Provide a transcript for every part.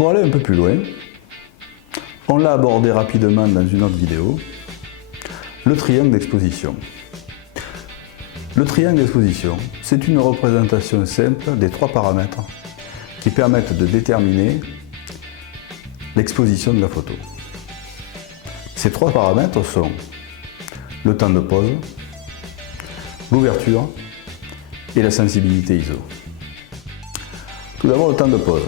Pour aller un peu plus loin, on l'a abordé rapidement dans une autre vidéo, le triangle d'exposition. Le triangle d'exposition, c'est une représentation simple des trois paramètres qui permettent de déterminer l'exposition de la photo. Ces trois paramètres sont le temps de pose, l'ouverture et la sensibilité ISO. Tout d'abord, le temps de pose.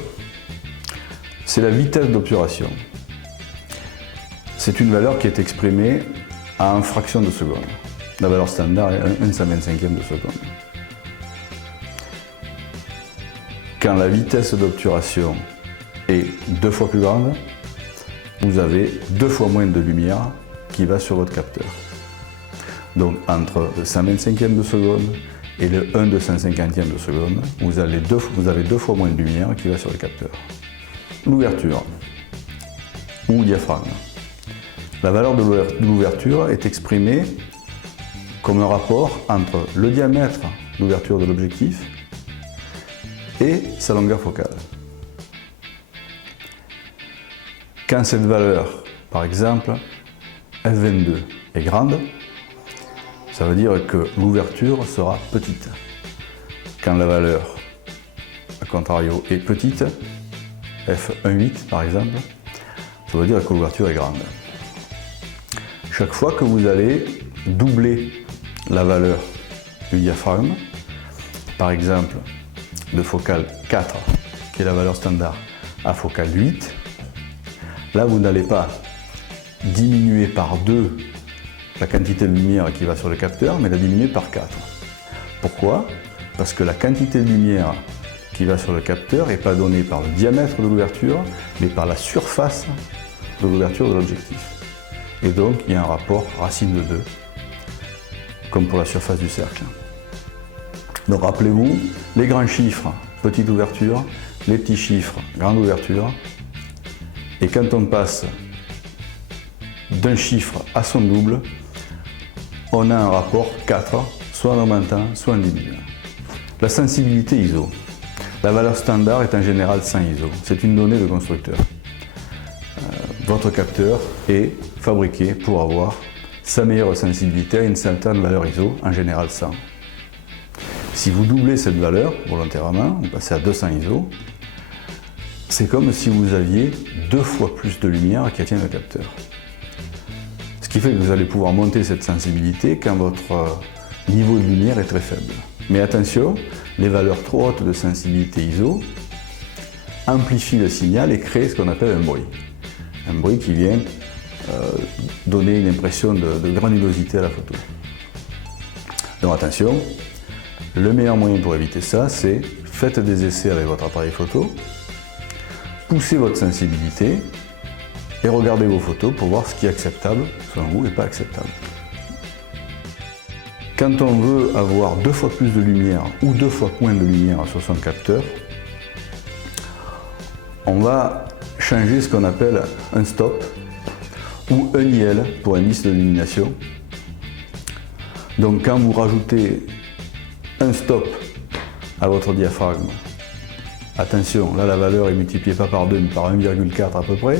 C'est la vitesse d'obturation. C'est une valeur qui est exprimée en fraction de seconde. La valeur standard est 1/125e de seconde. Quand la vitesse d'obturation est 2 fois plus grande, vous avez 2 fois moins de lumière qui va sur votre capteur. Donc entre le 125e de seconde et le 1/250e de seconde, vous avez 2 fois moins de lumière qui va sur le capteur. L'ouverture ou diaphragme. La valeur de l'ouverture est exprimée comme un rapport entre le diamètre d'ouverture de l'objectif et sa longueur focale. Quand cette valeur, par exemple, f22 est grande, ça veut dire que l'ouverture sera petite. Quand la valeur, à contrario, est petite, f1.8 par exemple, ça veut dire que l'ouverture est grande. Chaque fois que vous allez doubler la valeur du diaphragme, par exemple de focale 4, qui est la valeur standard, à focale 8, là vous n'allez pas diminuer par 2 la quantité de lumière qui va sur le capteur, mais la diminuer par 4. Pourquoi? Parce que la quantité de lumière qui va sur le capteur n'est pas donnée par le diamètre de l'ouverture, mais par la surface de l'ouverture de l'objectif. Et donc, il y a un rapport racine de 2, comme pour la surface du cercle. Donc, rappelez-vous, les grands chiffres, petite ouverture, les petits chiffres, grande ouverture. Et quand on passe d'un chiffre à son double, on a un rapport 4, soit en augmentant, soit en diminuant. La sensibilité ISO. La valeur standard est en général 100 ISO. C'est une donnée de constructeur. Votre capteur est fabriqué pour avoir sa meilleure sensibilité à une certaine valeur ISO, en général 100. Si vous doublez cette valeur volontairement, vous passez à 200 ISO, c'est comme si vous aviez 2 fois plus de lumière qui attient le capteur. Ce qui fait que vous allez pouvoir monter cette sensibilité quand votre niveau de lumière est très faible. Mais attention, les valeurs trop hautes de sensibilité ISO amplifient le signal et créent ce qu'on appelle un bruit. Un bruit qui vient donner une impression de granulosité à la photo. Donc attention, le meilleur moyen pour éviter ça, c'est faites des essais avec votre appareil photo, poussez votre sensibilité et regardez vos photos pour voir ce qui est acceptable selon vous et pas acceptable. Quand on veut avoir 2 fois plus de lumière ou 2 fois moins de lumière sur son capteur, on va changer ce qu'on appelle un stop ou un IL pour indice de lumination. Donc quand vous rajoutez un stop à votre diaphragme, attention, là la valeur est multipliée pas par 2 mais par 1,4 à peu près,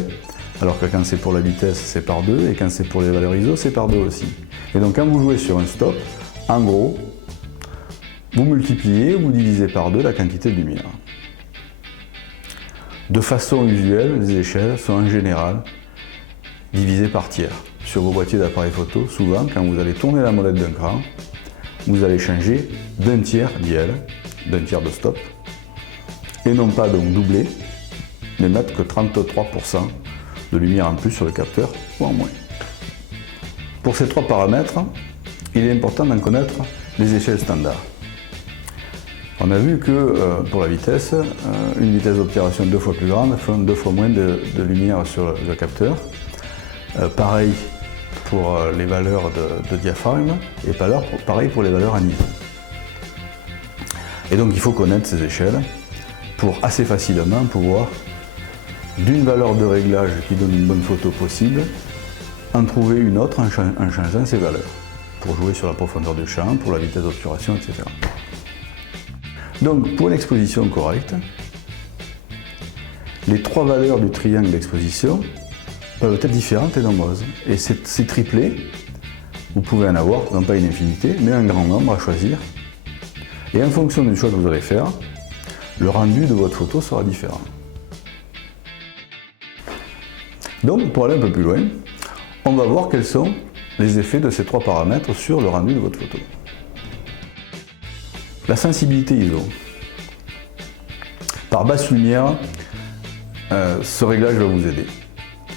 alors que quand c'est pour la vitesse c'est par 2 et quand c'est pour les valeurs ISO c'est par 2 aussi. Et donc quand vous jouez sur un stop, en gros, vous multipliez ou vous divisez par 2 la quantité de lumière. De façon usuelle, les échelles sont en général divisées par tiers. Sur vos boîtiers d'appareil photo, souvent, quand vous allez tourner la molette d'un cran, vous allez changer d'un tiers d'IL, d'un tiers de stop, et non pas donc doubler, mais mettre que 33% de lumière en plus sur le capteur ou en moins. Pour ces trois paramètres, il est important d'en connaître les échelles standards. On a vu que pour la vitesse, une vitesse d'obturation 2 fois plus grande fait 2 fois moins de lumière sur le capteur. Pareil pour les valeurs de diaphragme et pareil pour les valeurs en ISO. Et donc il faut connaître ces échelles pour assez facilement pouvoir, d'une valeur de réglage qui donne une bonne photo possible, en trouver une autre en changeant ces valeurs, pour jouer sur la profondeur du champ, pour la vitesse d'obturation, etc. Donc pour une exposition correcte, les trois valeurs du triangle d'exposition peuvent être différentes et nombreuses. Et ces triplés, vous pouvez en avoir, non pas une infinité, mais un grand nombre à choisir. Et en fonction du choix que vous allez faire, le rendu de votre photo sera différent. Donc, pour aller un peu plus loin, on va voir quels sont les effets de ces trois paramètres sur le rendu de votre photo. La sensibilité ISO. Par basse lumière, ce réglage va vous aider.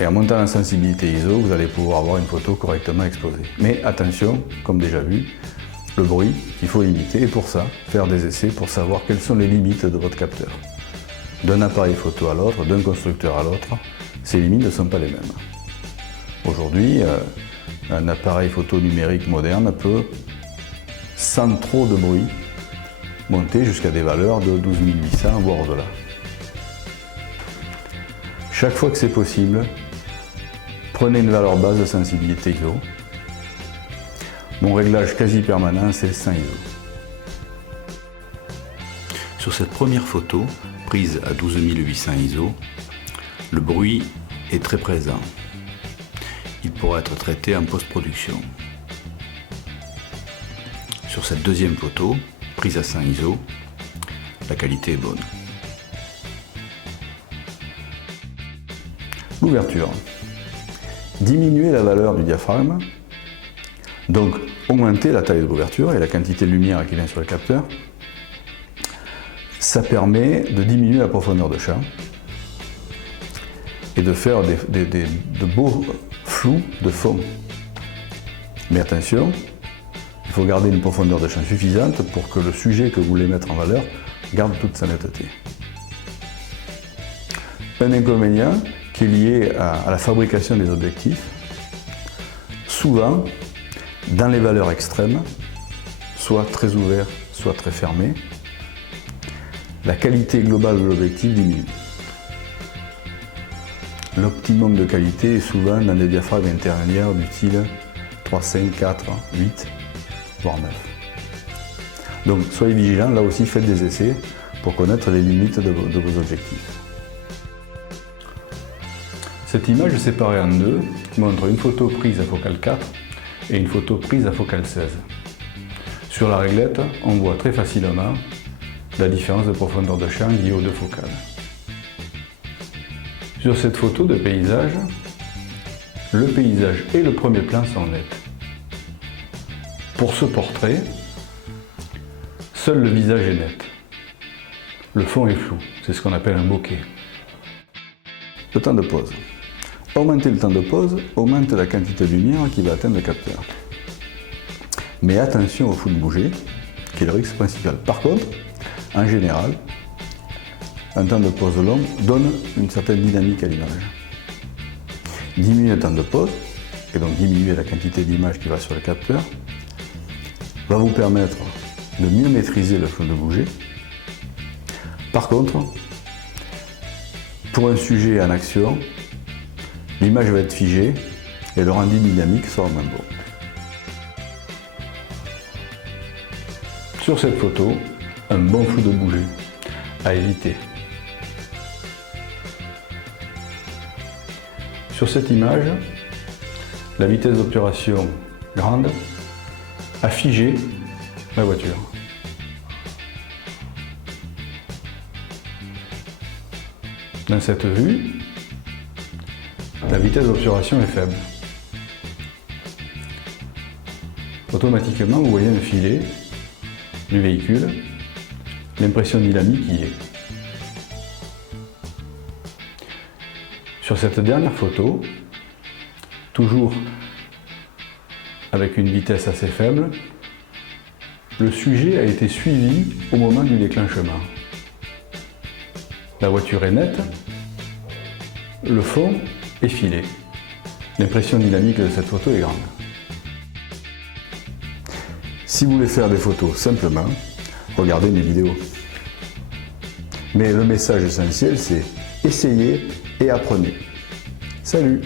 Et en montant la sensibilité ISO, vous allez pouvoir avoir une photo correctement exposée. Mais attention, comme déjà vu, le bruit, il faut limiter. Et pour ça, faire des essais pour savoir quelles sont les limites de votre capteur. D'un appareil photo à l'autre, d'un constructeur à l'autre, ces limites ne sont pas les mêmes. Aujourd'hui, un appareil photo numérique moderne peut, sans trop de bruit, monter jusqu'à des valeurs de 12 800, voire au-delà. Chaque fois que c'est possible, prenez une valeur basse de sensibilité ISO. Mon réglage quasi permanent, c'est le 100 ISO. Sur cette première photo, prise à 12 800 ISO, le bruit est très présent. Il pourra être traité en post-production. Sur cette deuxième photo, prise à 100 ISO, la qualité est bonne. L'ouverture. Diminuer la valeur du diaphragme, donc augmenter la taille de l'ouverture et la quantité de lumière qui vient sur le capteur. Ça permet de diminuer la profondeur de champ et de faire de beaux flous de fond. Mais attention, il faut garder une profondeur de champ suffisante pour que le sujet que vous voulez mettre en valeur garde toute sa netteté. Un inconvénient qui est lié à la fabrication des objectifs. Souvent, dans les valeurs extrêmes, soit très ouvert, soit très fermé, la qualité globale de l'objectif diminue. L'optimum de qualité est souvent dans des diaphragmes intermédiaires du style 3, 5, 4, 8, voire 9. Donc soyez vigilants, là aussi faites des essais pour connaître les limites de vos objectifs. Cette image est séparée en deux montre une photo prise à focale 4 et une photo prise à focale 16. Sur la réglette, on voit très facilement la différence de profondeur de champ liée aux deux focales. Sur cette photo de paysage, le paysage et le premier plan sont nets. Pour ce portrait, seul le visage est net. Le fond est flou, c'est ce qu'on appelle un bokeh. Le temps de pose. Augmenter le temps de pose augmente la quantité de lumière qui va atteindre le capteur. Mais attention au flou de bouger, qui est le risque principal. Par contre, en général, un temps de pose long donne une certaine dynamique à l'image. Diminuer le temps de pose, et donc diminuer la quantité d'image qui va sur le capteur, va vous permettre de mieux maîtriser le flou de bouger. Par contre, pour un sujet en action, l'image va être figée et le rendu dynamique sera moins beau. Sur cette photo, un bon flou de bouger à éviter. Sur cette image, la vitesse d'obturation grande a figé la voiture. Dans cette vue, la vitesse d'obturation est faible. Automatiquement, vous voyez un filet du véhicule, l'impression dynamique y est. Sur cette dernière photo, toujours avec une vitesse assez faible, le sujet a été suivi au moment du déclenchement. La voiture est nette, le fond est filé. L'impression dynamique de cette photo est grande. Si vous voulez faire des photos simplement, regardez mes vidéos. Mais le message essentiel, c'est essayez et apprenez. Salut!